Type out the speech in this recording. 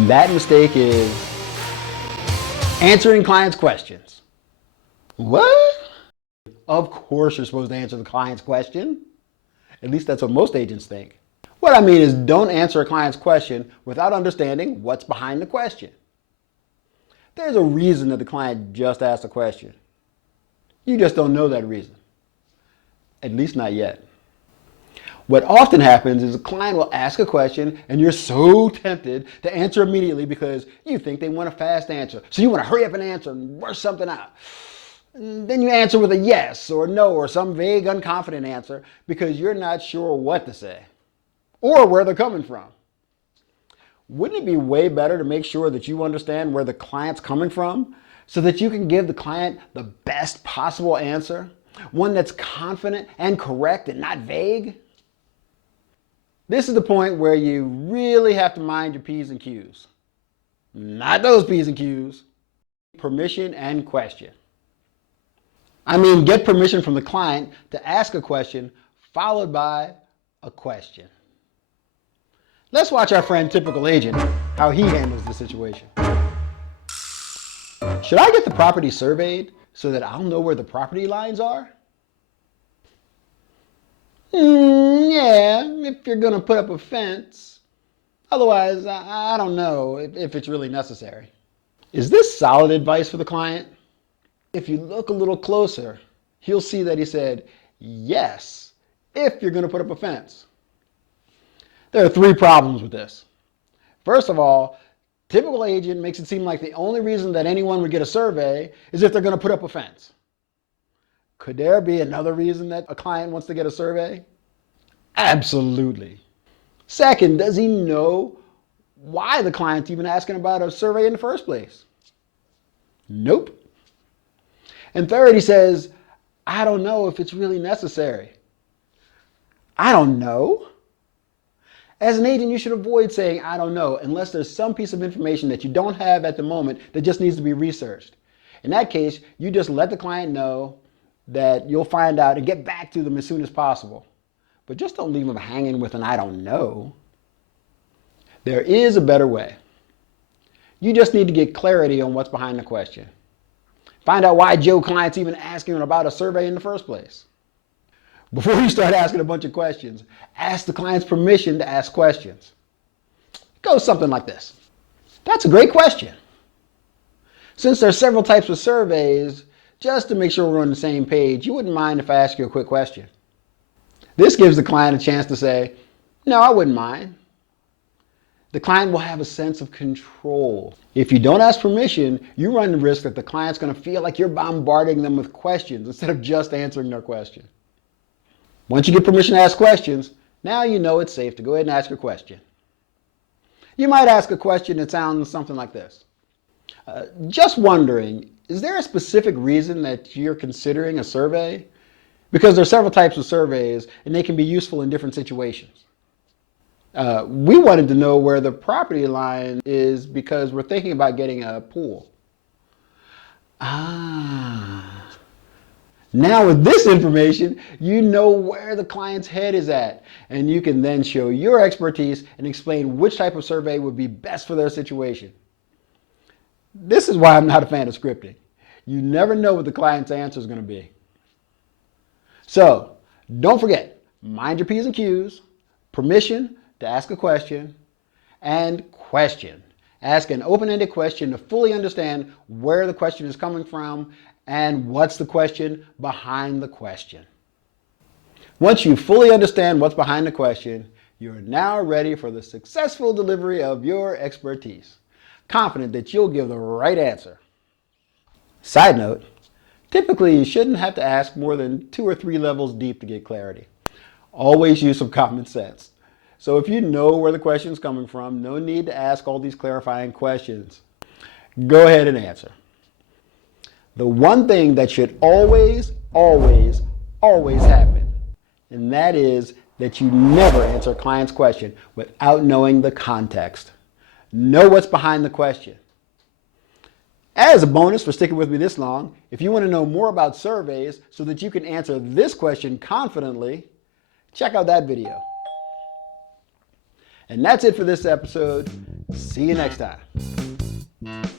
And that mistake is answering clients' questions. What? Of course you're supposed to answer the client's question. At least that's what most agents think. What I mean is, don't answer a client's question without understanding what's behind the question. There's a reason that the client just asked a question. You just don't know that reason. At least not yet. What often happens is a client will ask a question and you're so tempted to answer immediately because you think they want a fast answer. So you want to hurry up and answer and rush something out. And then you answer with a yes or no or some vague, unconfident answer because you're not sure what to say or where they're coming from. Wouldn't it be way better to make sure that you understand where the client's coming from so that you can give the client the best possible answer? One that's confident and correct and not vague? This is the point where you really have to mind your P's and Q's. Not those P's and Q's. Permission and question. I mean, get permission from the client to ask a question followed by a question. Let's watch our friend Typical Agent, how he handles the situation. Should I get the property surveyed so that I'll know where the property lines are? Yeah, if you're going to put up a fence. Otherwise, I don't know if it's really necessary. Is this solid advice for the client? If you look a little closer, you'll see that he said, yes, if you're going to put up a fence. There are 3 problems with this. First of all, Typical Agent makes it seem like the only reason that anyone would get a survey is if they're going to put up a fence. Could there be another reason that a client wants to get a survey? Absolutely. Second, does he know why the client's even asking about a survey in the first place? Nope. And third, he says, I don't know if it's really necessary. I don't know. As an agent, you should avoid saying, I don't know, unless there's some piece of information that you don't have at the moment that just needs to be researched. In that case, you just let the client know that you'll find out and get back to them as soon as possible. But just don't leave them hanging with an I don't know. There is a better way. You just need to get clarity on what's behind the question. Find out why Joe client's even asking about a survey in the first place. Before you start asking a bunch of questions, ask the client's permission to ask questions. It goes something like this. That's a great question. Since there are several types of surveys, just to make sure we're on the same page, you wouldn't mind if I ask you a quick question. This gives the client a chance to say, no, I wouldn't mind. The client will have a sense of control. If you don't ask permission, you run the risk that the client's going to feel like you're bombarding them with questions instead of just answering their question. Once you get permission to ask questions, now you know it's safe to go ahead and ask your question. You might ask a question that sounds something like this. Just wondering, is there a specific reason that you're considering a survey? Because there are several types of surveys and they can be useful in different situations. We wanted to know where the property line is because we're thinking about getting a pool. Now with this information, you know where the client's head is at, and you can then show your expertise and explain which type of survey would be best for their situation. This is why I'm not a fan of scripting. You never know what the client's answer is going to be. So, don't forget, mind your P's and Q's, permission to ask a question, and question. Ask an open-ended question to fully understand where the question is coming from and what's the question behind the question. Once you fully understand what's behind the question, you're now ready for the successful delivery of your expertise, confident that you'll give the right answer. Side note, typically you shouldn't have to ask more than 2 or 3 levels deep to get clarity. Always use some common sense. So if you know where the question's coming from, no need to ask all these clarifying questions. Go ahead and answer. The one thing that should always, always, always happen, and that is that you never answer a client's question without knowing the context. Know what's behind the question. As a bonus for sticking with me this long, if you want to know more about surveys so that you can answer this question confidently, check out that video. And that's it for this episode. See you next time.